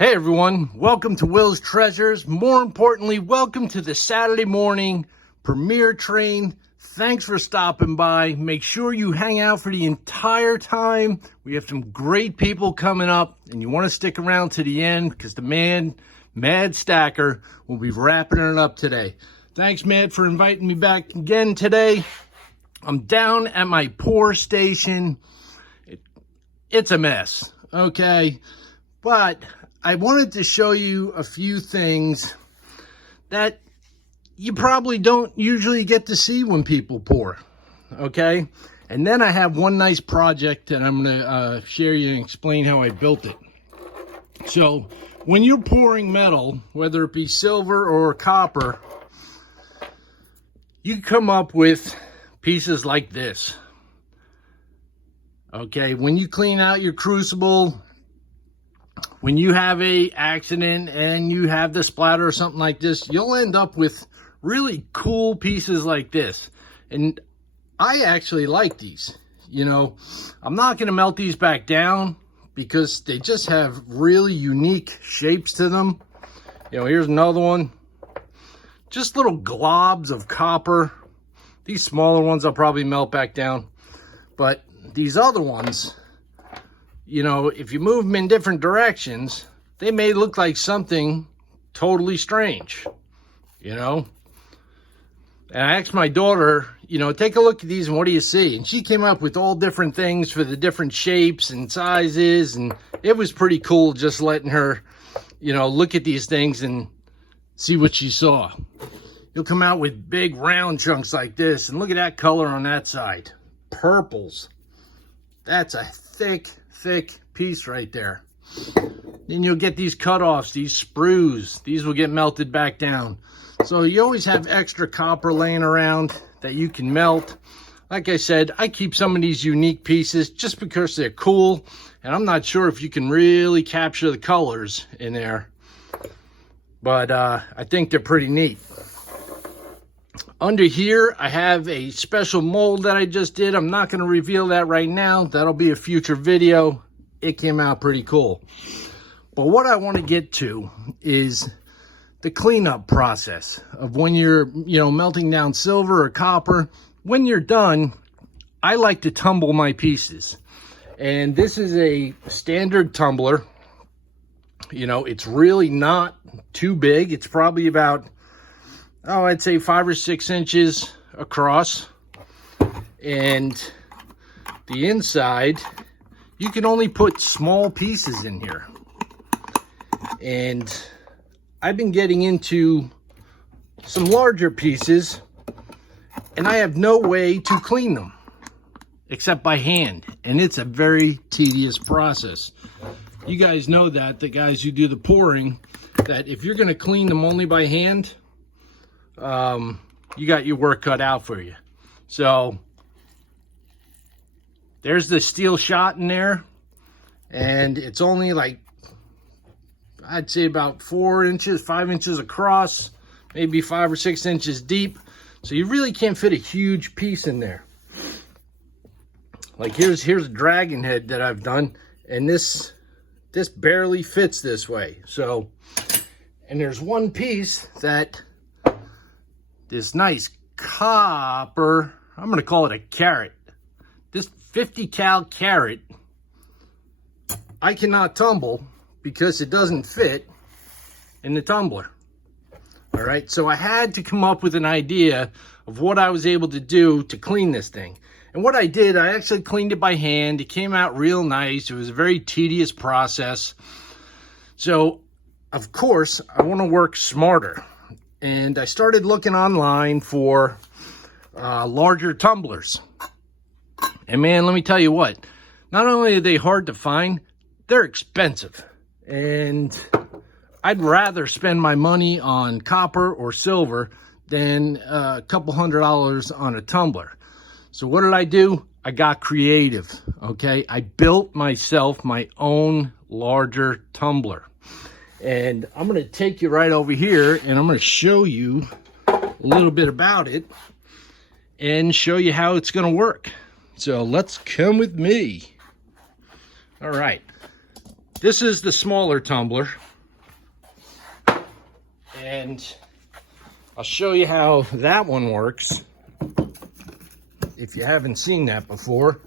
Hey everyone, welcome to Will's Treasures. More importantly, welcome to the Saturday morning premiere train. Thanks for stopping by. Make sure you hang out for the entire time. We have some great people coming up, and you want to stick around to the end because the man, Mad Stacker, will be wrapping it up today. Thanks, Mad, for inviting me back again today. I'm down at my pour station. It's a mess, okay? But I wanted to show you a few things that you probably don't usually get to see when people pour, okay? And then I have one nice project that I'm going to share you and explain how I built it. So when you're pouring metal, whether it be silver or copper, you come up with pieces like this, okay? When you clean out your crucible, when you have a accident and you have the splatter or something like this, you'll end up with really cool pieces like this. And I actually like these. You know, I'm not going to melt these back down because they just have really unique shapes to them. You know, here's another one. Just little globs of copper. These smaller ones I'll probably melt back down. But these other ones, you know, if you move them in different directions, they may look like something totally strange, you know. And I asked my daughter, you know, take a look at these and what do you see? And she came up with all different things for the different shapes and sizes. And it was pretty cool just letting her, you know, look at these things and see what she saw. You'll come out with big round chunks like this. And look at that color on that side. Purples. That's a thick piece right there. Then you'll get these cutoffs, these sprues. These will get melted back down. So you always have extra copper laying around that you can melt. Like I said, I keep some of these unique pieces just because they're cool, and I'm not sure if you can really capture the colors in there, but I think they're pretty neat. Under here, I have a special mold that I just did. I'm not going to reveal that right now. That'll be a future video. It came out pretty cool. But what I want to get to is the cleanup process of when you're, you know, melting down silver or copper. When you're done, I like to tumble my pieces. And this is a standard tumbler. You know, it's really not too big. It's probably about, oh, I'd say 5 or 6 inches across. And the inside, you can only put small pieces in here. And I've been getting into some larger pieces, and I have no way to clean them except by hand. And it's a very tedious process. You guys know that, the guys who do the pouring, that if you're going to clean them only by hand, you got your work cut out for you. So there's the steel shot in there, and it's only like, I'd say about 4 inches, 5 inches across, maybe 5 or 6 inches deep. So you really can't fit a huge piece in there. Like here's a dragon head that I've done, and this barely fits this way. So, and there's one piece that this nice copper, I'm going to call it a carat. This 50 cal carat, I cannot tumble because it doesn't fit in the tumbler. All right, so I had to come up with an idea of what I was able to do to clean this thing. And what I did, I actually cleaned it by hand. It came out real nice. It was a very tedious process. So, of course, I want to work smarter. And I started looking online for larger tumblers. And man, let me tell you what, not only are they hard to find, they're expensive. And I'd rather spend my money on copper or silver than a couple $100 on a tumbler. So what did I do? I got creative, okay? I built myself my own larger tumbler. And I'm going to take you right over here, and I'm going to show you a little bit about it and show you how it's going to work. So let's come with me. All right. This is the smaller tumbler. And I'll show you how that one works if you haven't seen that before.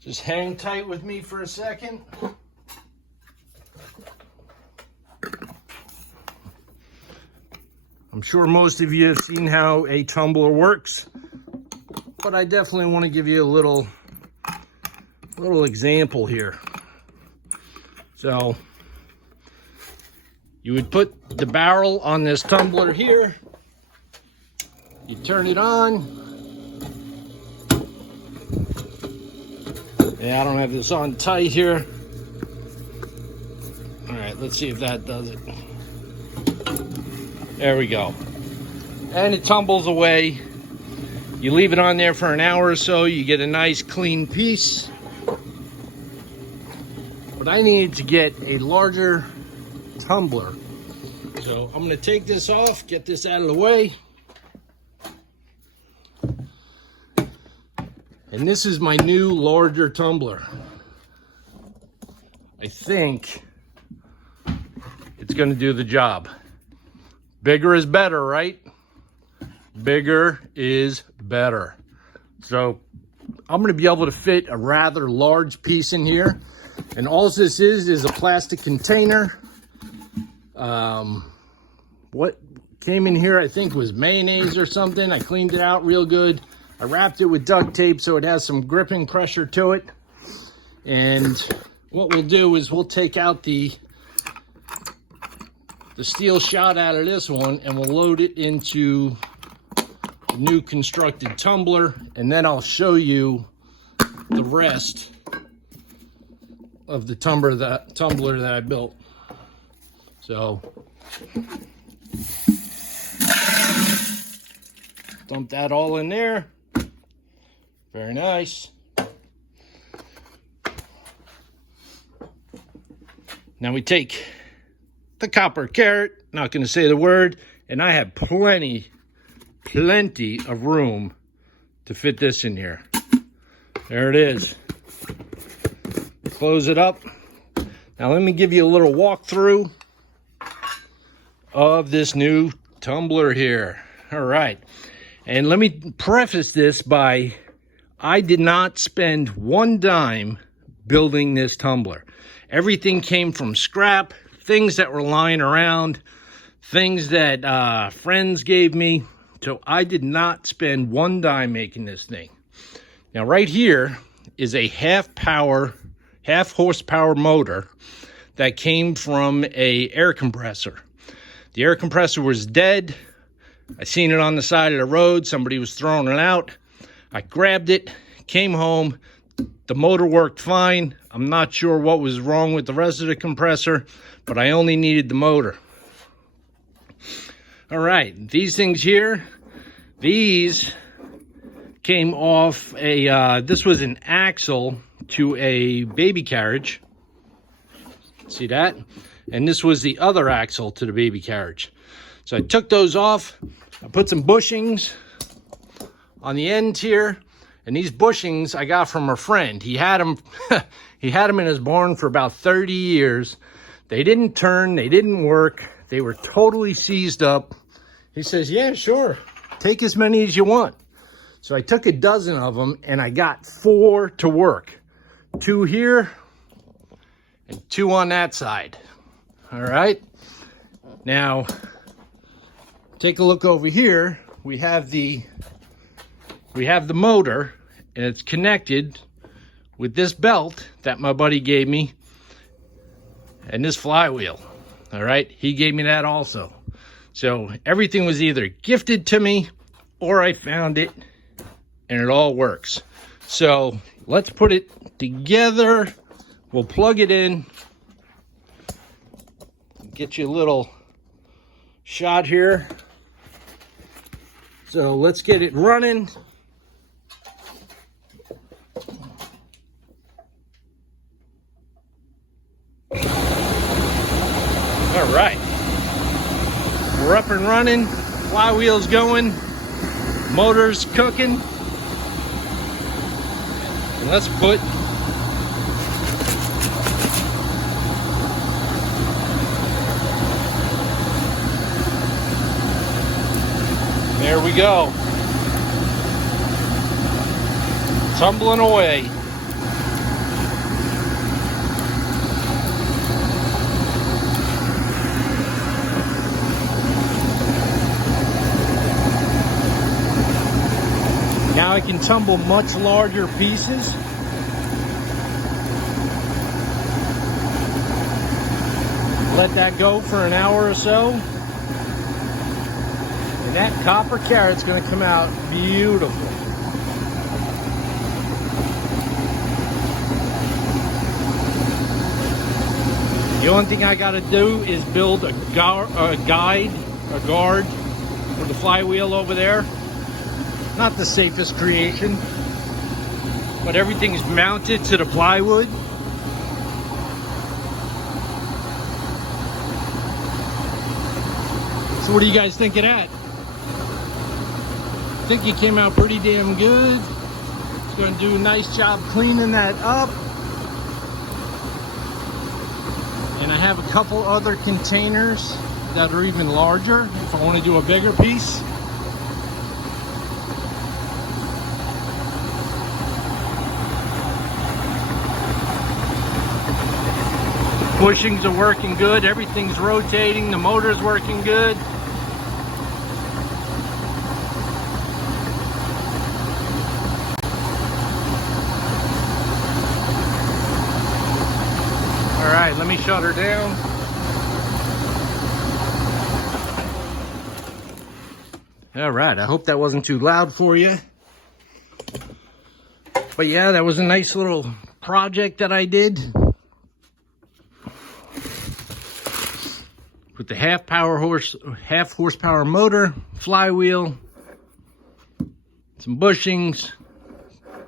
Just hang tight with me for a second. I'm sure most of you have seen how a tumbler works, but I definitely want to give you a little example here. So you would put the barrel on this tumbler here, you turn it on. Yeah, I don't have this on tight here. All right, let's see if that does it. There we go. And it tumbles away. You leave it on there for an hour or so, you get a nice clean piece. But I needed to get a larger tumbler. So I'm gonna take this off, get this out of the way. And this is my new larger tumbler. I think it's gonna do the job. Bigger is better, right? Bigger is better. So I'm gonna be able to fit a rather large piece in here. And all this is a plastic container. What came in here, I think, was mayonnaise or something. I cleaned it out real good. I wrapped it with duct tape so it has some gripping pressure to it. And what we'll do is we'll take out the steel shot out of this one and we'll load it into the new constructed tumbler, and then I'll show you the rest of the tumbler that I built. So dump that all in there. Very nice. Now we take the copper carrot, not going to say the word, and I have plenty of room to fit this in here. There it is. Close it up. Now let me give you a little walkthrough of this new tumbler here. All right. And let me preface this by, I did not spend one dime building this tumbler. Everything came from scrap, things that were lying around, things that friends gave me. So I did not spend one dime making this thing. Now right here is a half horsepower motor that came from a air compressor. The air compressor was dead. I seen it on the side of the road. Somebody was throwing it out. I grabbed it, came home. The motor worked fine. I'm not sure what was wrong with the rest of the compressor, but I only needed the motor. All right, these things here, these came off this was an axle to a baby carriage. See that? And this was the other axle to the baby carriage. So I took those off. I put some bushings on the end here. And these bushings I got from a friend. He had them, he had them in his barn for about 30 years. They didn't turn, they didn't work. They were totally seized up. He says, yeah, sure. Take as many as you want. So I took a dozen of them and I got 4 to work. 2 here and 2 on that side. All right. Now, take a look over here. We have the motor, and it's connected with this belt that my buddy gave me and this flywheel. All right, he gave me that also. So everything was either gifted to me or I found it, and it all works. So let's put it together. We'll plug it in. Get you a little shot here. So let's get it running. All right, we're up and running, flywheel's going, motor's cooking. And let's put There we go. Tumbling away. Now I can tumble much larger pieces. Let that go for an hour or so. And that copper carrot's going to come out beautiful. The only thing I got to do is build a guard for the flywheel over there. Not the safest creation, but everything's mounted to the plywood. So what do you guys think of that? I think it came out pretty damn good. It's going to do a nice job cleaning that up. And I have a couple other containers that are even larger if I want to do a bigger piece. Bushings are working good, everything's rotating, the motor's working good. All right, let me shut her down. All right, I hope that wasn't too loud for you. But yeah, that was a nice little project that I did. With the half horsepower motor, flywheel, some bushings,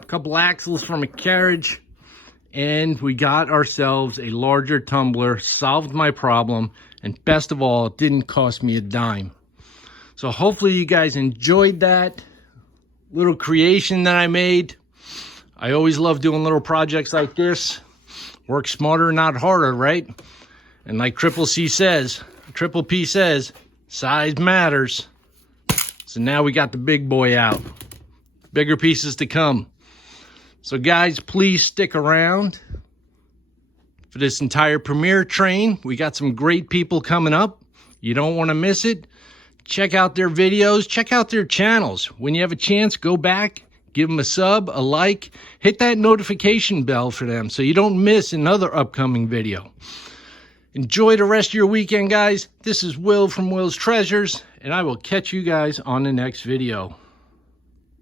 a couple axles from a carriage, and we got ourselves a larger tumbler, solved my problem, and best of all, it didn't cost me a dime. So hopefully you guys enjoyed that little creation that I made. I always love doing little projects like this. Work smarter, not harder, right? And like Triple P says, size matters. So now we got the big boy out. Bigger pieces to come. So guys, please stick around for this entire premiere train. We got some great people coming up. You don't want to miss it. Check out their videos. Check out their channels. When you have a chance, go back. Give them a sub, a like. Hit that notification bell for them so you don't miss another upcoming video. Enjoy the rest of your weekend, guys. This is Will from Will's Treasures, and I will catch you guys on the next video.